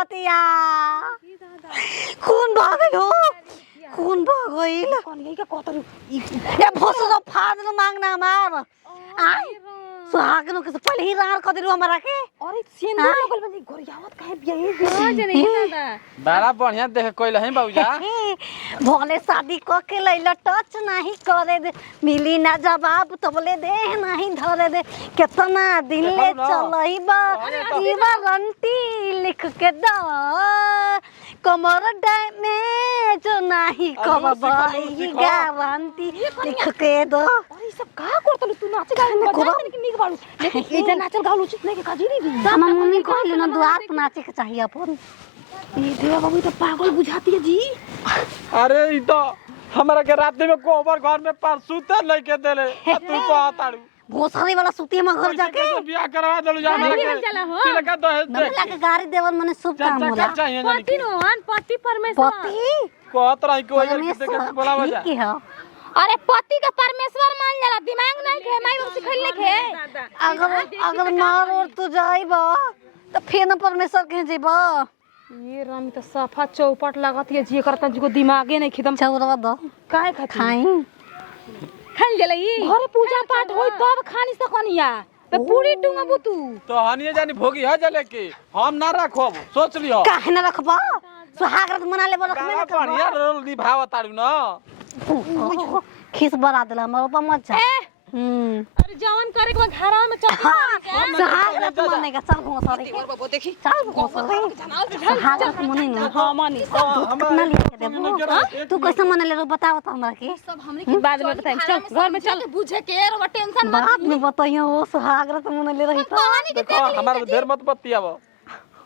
आवतिया खून भाग गयो खून भाग गइल कनिया के कतरू ए भोसो फादल मांगना मार आई सुहागनो के पहले ही रार क दिलु हमरा के अरे सिंदूर लगल बनी गोरियावत काहे बियाह हां जने दादा बड़ा बढ़िया देख कोइल है बाबूजा भोले शादी क के लैला टच नहीं करे दे मिली ना जवाब तबले दे नहीं धरे दे कितना दिन ले चलई बा ई वारंटी लिख के द कमर डैमेज नहीं करबई गारंटी लिख के दो अरे सब का करतलु तू नाच गाय में बजा तनी निक बाड़ू लेकिन ए जे नाचल गावल उचित नहीं के काजीरी दी हम मम्मी कहले ना दुआर पे नाचे के चाहिए अपन ए देवा बाबू तो पागल बुझाती है जी अरे ई तो हमरा के रात में कोबर घर में पर सूते लेके देले तू कहताड़ू भोसरी वाला सुती में घर जाके बियाह करवा देलु जा हमरा के की लगा दहेज दे नमला के गाड़ी देवन मने शुभ काम होला चाहिए पति नोहन पति परमेश्वर पति कहत रही को अगर किसी के बोलावा जा की है अरे पति का परमेश्वर मान जाला दिमाग नहीं के माई बाप सिखल नहीं के अगर मार और तू जाइबा तो फिर न परमेश्वर के जेबा ये रामी तो सफा चौपट लागत है जी करता जी को दिमागे नहीं खिदम चौरवा दो काहे खाती खाई खाई जलई घरे पूजा पाठ होई तब खानी से कनिया तो पूरी टुंगबू तू तो हनिए जानी भोगी है जले के हम ना रखब सोच लियो काहे न रखबा सुहागरात मना ले बोल बड़ा बढ़िया रोल निभावताड़ू ना खिस बरा देला हमर ऊपर मत जा अरे जवन करे के घरा में चल सुहागरात मने का चल घोसरे बाबू देखी चल घोसरे सुहागरात मने न हां मानी कितना लिख देबो तू कैसे मने ले बताओ तो हमरा के सब हमने के बाद में बताएं चल घर में चल बुझे के रो टेंशन बाद में बताइयो वो सुहागरात मने ले रही तो देखो हमारा ढेर मत बतियाव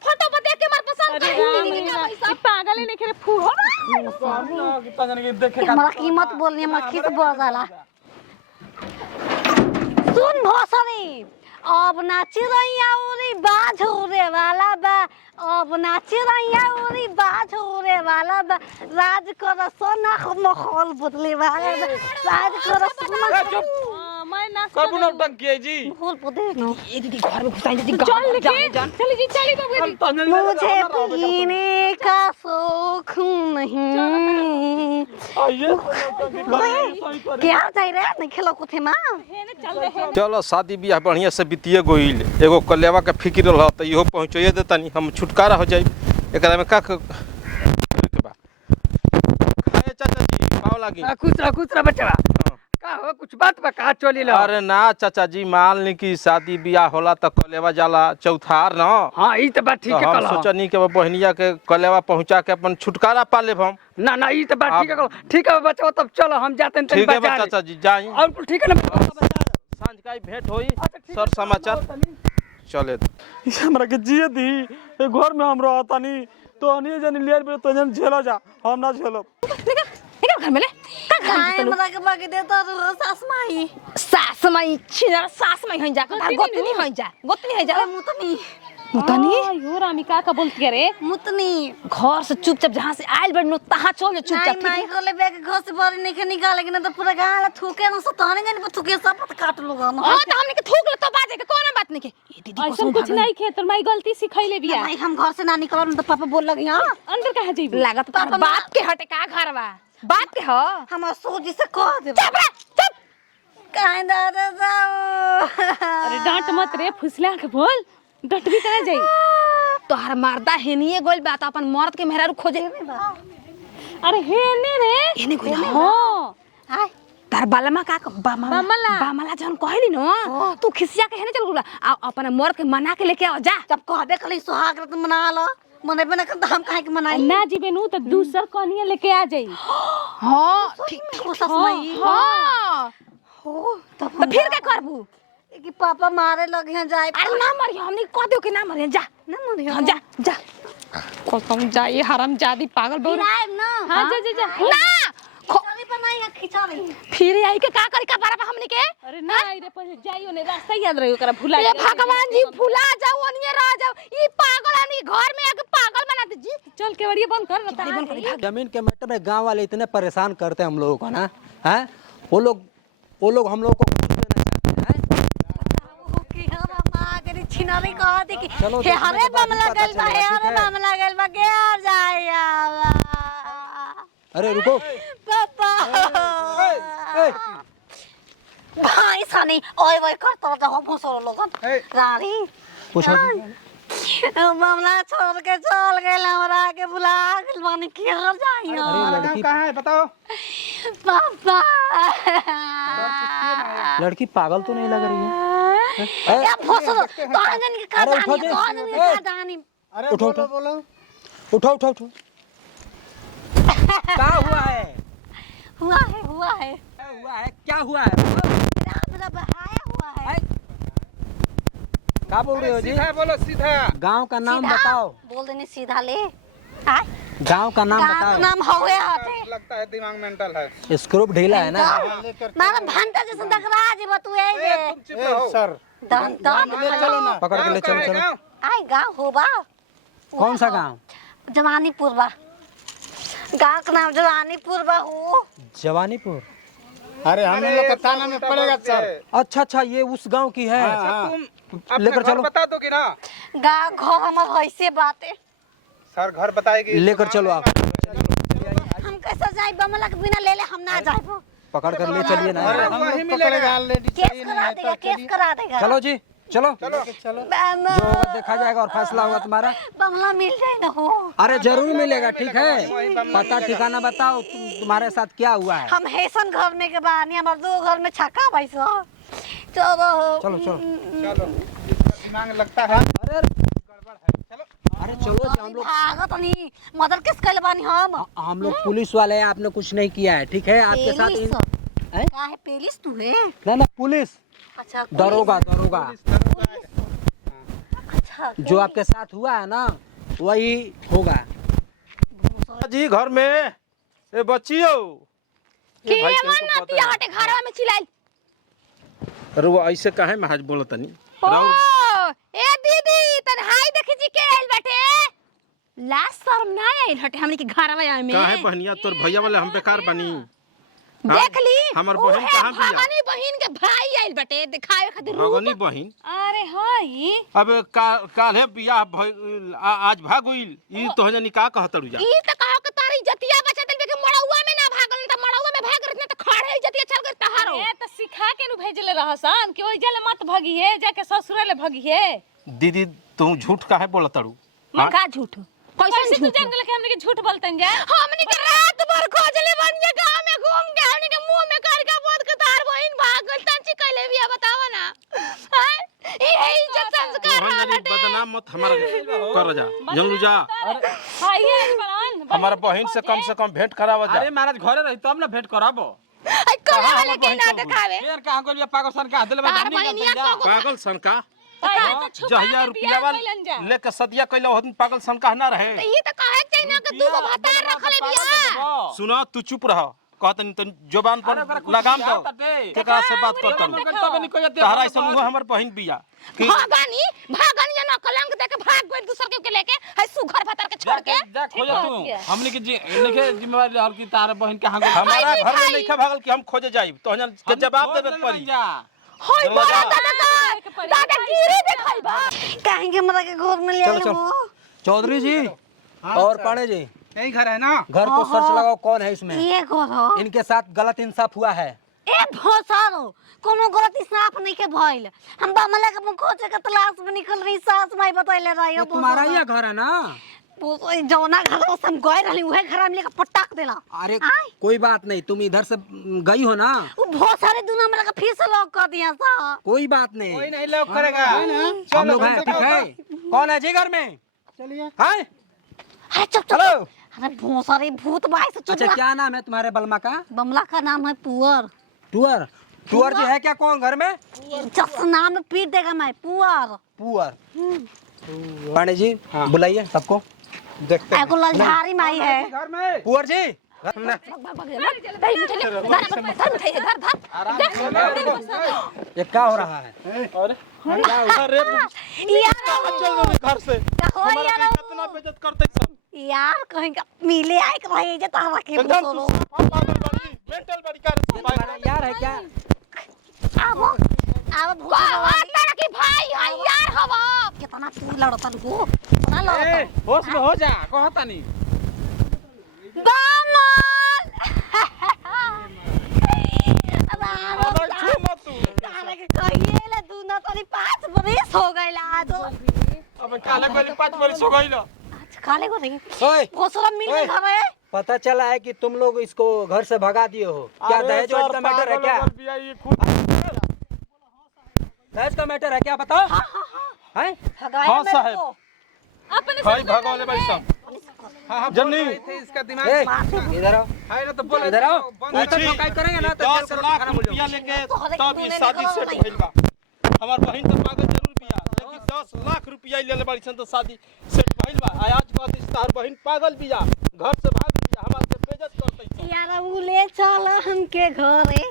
फोटो पर देख के मार पसंद अरे पागल ही नहीं करे फू हो कितना जाने के देखे हमरा कीमत बोलनी हमरा खिस बढ़ जाला सुन भोसरी अब ना चिड़ैया उड़ी बाज उड़े वाला बा अब ना चिड़ैया उड़ी बाज उड़े वाला बा राज कर सोना मखौल बदले वाला बा राज कर सोना मैं ना कर पुनः टंकी जी भूल पदे न ए दीदी घर में घुसाई दीदी चल लेके चल जी चली बाबू मुझे पीने का शौक नहीं आइए क्या चाहिए रे नहीं खेलो कुथे मां चलो शादी ब्याह बढ़िया से बीतिए गइल एगो कलेवा के फिक्र रह त इहो पहुंचाइए देतानी हम छुटकारा हो जाई एकरा में का करे के बा खाए चाचा जी पाव लागी कुछ बचवा का हो कुछ बात बा का चली ला अरे ना चाचा जी मान ली कि शादी ब्याह होला त कलेवा जाला चौथार न हां ई त बात ठीक तो है हम कहला सोचनी के बहनिया के कलेवा पहुंचा के अपन छुटकारा पा लेब हम ना ई त बात ठीक है कहला ठीक है बचवा तब चलो हम जाते हैं ठीक है बा चाचा जी जाई और कुल ठीक है ना सांझ का भेंट होई सर समाचार चले हमरा के जिए दी ए घर में हम रहतानी तो हनिए जानी लेर बे तो जन झेलो जा हम ना झेलो निकल घर में ले का काहे हमरा के बाकी देता तो सास माई सास माई छिनर सास माई हई जा गोतनी हई जा गोतनी हई जा मुतनी मुतनी यो रामी का बोलती रे मुतनी घर से चुपचाप जहां से आइल बड़नो तहां चल चुपचाप नहीं नहीं कर ले बे के घर से बाहर नहीं के निकाले के ना तो पूरा गाल थूके ना सताने नहीं थूके सब काट लोगा ना हां त हमने के थूक ले तो बाजे के कोनो बात नहीं के ये दीदी ऐसा कुछ नहीं खे तो मैं गलती सिखैले बिया भाई हम घर से ना निकलम तो पापा बोल लगे हां अंदर कहां जइबू लागत तार बाप के हटे का घरवा बात के हो हम सोची से कह दे चुप रे चुप काहे दादा जाओ अरे डांट मत रे फुसला के बोल डट भी कहां जाई तोहर मर्दा हेनिए गोल बात अपन मर्द के मेहरारू खोजे अरे हेने रे हेने गोल हां हाय तार बालमा का बामला जन कहली न तू खिसिया के हेने चल गुला अपन मर्द के मना के लेके आ जा जब कहबे कली सुहाग रात मना लो मने बने के हम काहे के मनाई ना जीबे नु तो दूसर कनिया लेके आ जाई हां ठीक को सस माई हां हो तो फिर क्या करबू कि पापा मारे लगे हैं जाए अरे ना मरियो हमने कह दियो कि ना मरियो जा ना मरियो हाँ, जा जा कसम जा ये हराम जादी पागल बोल फिराए ना हां जा जा जा ना खिचड़ी बनाई है खिचड़ी फिर आई के का करी का बारा हमने के अरे ना रे पहले जाइयो ने रास्ता याद रहियो करा भुला ये भगवान जी भुला जाओ ओनिए रह जाओ ई पागल आनी घर में आके पागल बना दे जी चल केवड़िया बंद कर बता जमीन के मैटर में गांव वाले इतने परेशान करते हैं हम लोगों को ना हैं वो लोग हम लोग को घूस देना चाहते हैं कि हम मां के छिनारी कहती कि चलो, हे देखने हरे के बाद बम ही पता लगल बा, हे चलेगा, हरे ठीक है? बम लगल बा, के आ जाए अरे रुको पापा ए, भाई सानी ओए ओए करता रहा भोसरो लोगन रानी पूछो बमला छोड़ के चल गए हमरा के बुला के बानी के घर जाई अरे लड़की कहाँ है बताओ? पापा लड़की पागल तो नहीं लग रही है या भोसरो तो आंगन के अरे का उठो जानी दे। तो आंगन के का जानी उठो उठो उठो उठो क्या हुआ है हुआ है क्या हुआ है मेरा बहाया हुआ है क्या बोल रहे हो जी सीधा बोलो सीधा। गांव का नाम सीधा बताओ बोल देने सीधा ले आय गांव का नाम का बताओ नाम हवे हटे लगता है दिमाग मेंटल है। स्क्रूप ढीला है ना मारा भंटा जैसे दगरा जी बतुए जे तुम चुप रहो सर। दन दन ले चलो ना। पकड़ के ले चलो चलो आय गाँव होबा कौन सा गांव जवानीपुर बा गाँव का नाम जवानीपुर बा हो जवानीपुर अरे हम लोग का थाना में पड़ेगा सर। अच्छा अच्छा ये उस गांव की है तुम लेकर चलो बता दोगे ना गाँव घर हमार ऐसे बाते सर। घर बताएगी लेकर चलो आप हम कैसे जाए बमला के बिना ले ले हम ना जाए पकड़ कर ले चलिए ना वही मिलेगा। केस करा देगा चलो जी चलो जो बम- होगा देखा जाएगा और फैसला होगा तुम्हारा बमला मिल जाए ना हो अरे जरूर मिलेगा ठीक है पता ठिकाना बताओ तुम्हारे साथ क्या हुआ है हम हैसन घर में के बानी हमार दो घर में छक्का पैसा चलो चलो चलो चलो दिमाग लगता है। अरे चलो जी, हम लोग भागत नहीं मदर किस कल बानी हम लोग पुलिस वाले हैं आपने कुछ नहीं किया है ठीक है आपके साथ हैं? का है पेलिस तू है ना ना पुलिस अच्छा दरोगा दरोगा अच्छा जो आपके साथ हुआ है ना वही होगा जी घर में ए बच्चियो के मन नतिया हटे घरवा में चिल्लाई अरे वो ऐसे काहे में आज बोलतनी ओ ए दीदी तन हाय देखी जी के आइल बैठे ला शर्म ना आइल हटे हमनी के घरवा में काहे बहनिया तोर भैया वाले हम बेकार बनी देख ली हमर बहन कहाँ बिया? भगनी बहन के भाई आइल बैठे दिखावे खातिर रूप भगनी बहन अरे हई अब काल्हे बियाह आज भाग गइल ई तो जनी का कहतड़ू जा ई त कहो के तारी जतिया बचा दिल के मड़ौआ में ना भागल त मड़ौआ में भाग रहत त खड़े जतिया चल गई तहारो ए त सिखा के नु भेजले रहसन कि ओइ जले मत भगी है जाके ससुरे ले भगी है दीदी तू झूठ काहे बोलतड़ू मन का झूठ कैसे कैसे तू झूठ जान गेल कि हमनी के झूठ बोलतन जा हमनी के रात भर खोजले बन जे गांव में घूम के हमनी के मुंह में कर के बोल के तार बहिन भाग गइल तंची कइले बिया बताओ ना ई है इज्जत संस्कार तोहन जनी बदनाम मत हमारा कर जा जंगलू जा भाई बड़न हमारा बहन से कम भेंट करावा जा अरे महाराज घरे रही तब ना भेंट कराबो आई कला वाले के ना दिखावे फिर कहां गोलिया पागल सन का दिल में तार धनी बहिनिया कर को पागल सन का तो छुपा जहिया के रुपया बियाह वाल कइलन जा लेके सदिया कइला ओहदिन पागल सन का ना रहे ई त कहे चाहिए ना कि दू गो भतार रखले बिया सुना तू चुप रह कहतनी तन जुबान पर लगाम दो केकरा से बात करतन तहरा ऐसा मुंह हमर बहन बिया कि भागनी जना कलंक देके भाग गइल दूसर के लेके है सुघर भतार के छोड़ के जा खोजा तू हमने के लिखे जिम्मेवारी रहल की तार बहन कहां गई हमारा घर में नहीं भागल कि हम खोजे जाइब तो के जवाब देबे पड़ी होय बड़ा दादा गिरे देखाई बा कहेंगे हमरा के घर में ले चलो, चलो। लो चौधरी जी और पाणे जी यही घर है ना। घर को सर्च लगाओ कौन है इसमें ये घर हो इनके साथ गलत इंसाफ हुआ है ए भोसरो कोनो गलती साफ नहीं के भइल हम बमला के खोजे के तलाश में निकल रही सास माई बतैले रही ये तुम्हारा ही घर है ना जौना घर से हम गए रहली उहे घर में लेके पटक देला अरे कोई बात नहीं तुम इधर से गई हो ना वो भोसरे दुना हमरा के फिर से लॉक कर दिया सा कोई बात नहीं कोई नहीं लोग करेगा। हम लोग हैं ठीक है कौन है जी घर में चलिए। हैं अरे चुप चुप हेलो अरे भोसरे भूत बाई से चुप अच्छा रह। क्या नाम है तुम्हारे बलमा का बमला का नाम है पुअर टूअर टूअर जी है क्या कौन घर में जस नाम पीट देगा मैं पुअर पुअर पांडे जी बुलाइए सबको देखते हैं। एगो ललझारी माई है घर में पुअर जी ये क्या हो रहा है अरे यार घर से कहो यार कितना बेइज्जत करते सब यार कहीं का मिले आए के रहे जे तारा के एकदम बोलो हम पागल बड़ी मेंटल बड़ी कर यार है क्या आवो आवो भूत की भाई है यार हवा कितना तू लड़ता को कितना लड़ता होश में हो जा कहता नहीं दामन अरे छू मत तू तारे के कहिए ले तू ना तोरी 5 बरस हो गइला आज अब काले कोई 5 बरस हो गइल आज काले को देखी ओए घोसला मिल ओए। गया है पता चला है कि तुम लोग इसको घर से भगा दिए हो क्या दहेज वहेज का मैटर है क्या दहेज का मैटर है क्या बताओ हैं भगाया मेरे साहब। को अपने भाई भगवान भाई सब हाँ जल्दी। इसका दिमाग ए, इधर आओ है ना तो बोले इधर आओ पूछी नौकरी करेंगे ना तो जेल 10 का लाख खाना मिल रुपया जाओ। लेके तब ये शादी सेट भइल बा हमार बहन तो पागल जरूर बिया लेकिन 10 लाख रुपया ले ले बाड़ी सन तो शादी सेट भइल बा आज कहत तार बहन पागल बिया घर से भाग बिया हमार के बेइज्जत करतै यार वो ले चल हमके घरे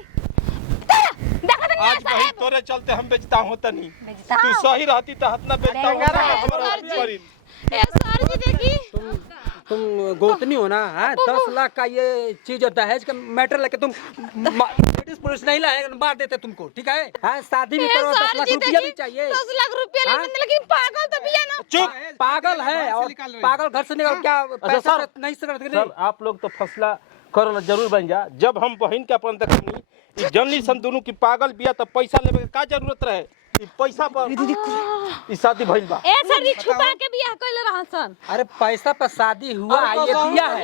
आज बहन तोरे चलते हम बेचता होता नहीं बेचता तू सही रहती तो हतना बेचता होता हमारा करी ए सर जी देखी तुम गोतनी हो ना हाँ 10 लाख का ये चीज और दहेज का मैटर लेके तुम लेडीज पुलिस नहीं लाए मार देते तुमको ठीक है हाँ शादी भी करो 10 लाख रुपया भी चाहिए 10 लाख रुपया हाँ? लेने लेकिन पागल तो भी है ना चुप पागल है और पागल घर से निकल क्या पैसा सर, से नहीं सकते सर आप लोग तो फैसला करल जरूर बन जा जब हम बहन के अपन देखनी ई जनली सन दोनों की पागल बिया तो पैसा लेवे के का जरूरत रहे ई पैसा पर ई शादी भइल बा ए सर जी छुपा के बियाह कइले रहसन अरे पैसा पर शादी हुआ ये दिया है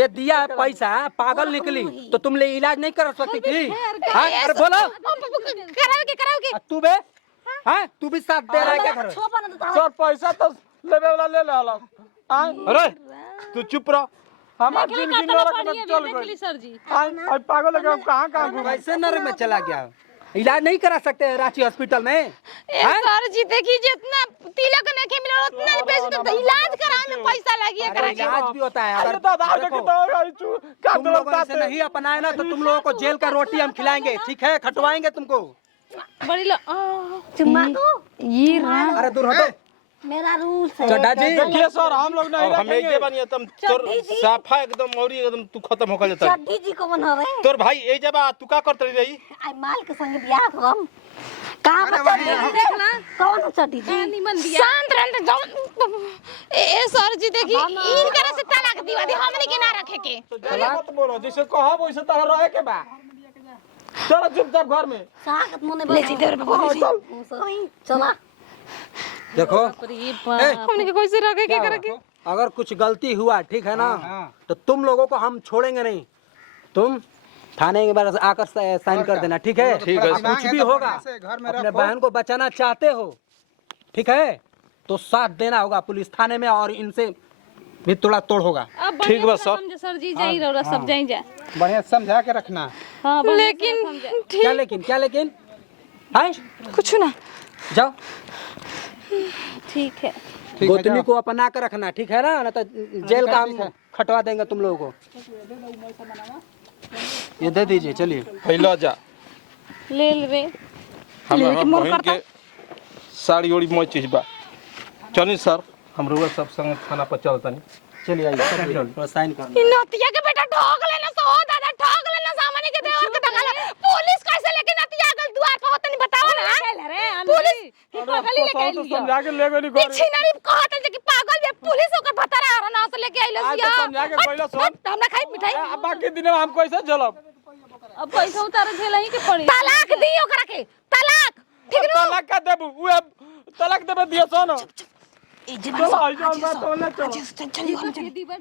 ये दिया है पैसा पागल निकली तो तुम ले इलाज नहीं कर सकती थी हाँ अरे बोलो कराओगे तू बे हाँ तू भी साथ दे रहा है क्या घर में? सर पैसा तो लेवे वाला ले ले अरे तू चुप रह हमार जिंदगी नरक में चल देखली गई सर जी आई पागल है हम कहां घूमे वैसे नरक में चला गया इलाज नहीं करा सकते रांची हॉस्पिटल में ए सर जी देखी जितना तिलक ने के मिला उतना पैसे तो इलाज कराने में पैसा लगी है अरे करा इलाज भी होता है अरे अगर दादा आगे देखो, की तो आई चू का तुम लोगों ने इसे नहीं अपनाए ना तो तुम लोगों को जेल का रोटी हम खिलाएंगे ठीक है खटवाएंगे तुमको बड़ी चुम्मा दो ये अरे दूर हटो मेरा रूल है चड्ढा जी देखिए सर हम लोग नहीं हम एक बनिए तुम तोर साफा एकदम औरी एकदम तू खत्म हो गया चड्डी जी को बन रहे तोर भाई ए जबा तू का करत रही आई माल के संग बियाह करम कहां पर चड्डी जी देखला कौन चड्डी जी निमन बियाह शांत रहते जाओ ए सर जी देखी इनकरा से तलाक दिवा दी हमने के ना रखे के मत बोलो जैसे कहब वैसे तरह रहे के बा चलो चुपचाप घर में सागत मने ले जी देवर बाबू चला देखो हमने के कैसे रखे के करे के अगर कुछ गलती हुआ ठीक है ना तो तुम लोगों को हम छोड़ेंगे नहीं तुम थाने के बाद आकर साइन कर देना ठीक है ठीक है। कुछ भी होगा अपने बहन को बचाना चाहते हो ठीक है तो साथ देना होगा पुलिस थाने में और इनसे भी थोड़ा तोड़ होगा अब ठीक बा सर। समझ सर जी जाई रहो सब जाई जा बढ़िया समझा के रखना हां लेकिन क्या लेकिन है कुछ ना जाओ ठीक है गोतनी को अपना कर रखना ठीक है ना तो जेल का हम खटवा देंगे तुम लोगों को ये दे दीजिए चलिए फैला जा ले लेबे हम बहन के साड़ी ओड़ी मोय चीज बा चली सर हम लोग सब संग थाना पर चलतनी चलिए आइए साइन कर इन नतिया के बेटा ठोक लेना सो दादा ठोक लेना सामने के देवर के दखल पुलिस कैसे लेके नतिया गल द्वार पर होतनी बताओ ना पुलिस की पागल ही लेके तो समझा के ले गनी घर छिनारी कहत जे कि पागल बे पुलिस ओकर भतरा आ ना से लेके आइलो आज तो समझा के कोइला सुन हमरा खाई मिठाई अब बाकी दिन में हम कैसे चलब अब पैसा उतारे झेला ही के पड़ी तलाक दी ओकरा के तलाक ठीक नो तलाक का देबू उ तलाक देबे दिए सोन ए जे चलो आई जाओ बात होने चलो चल चल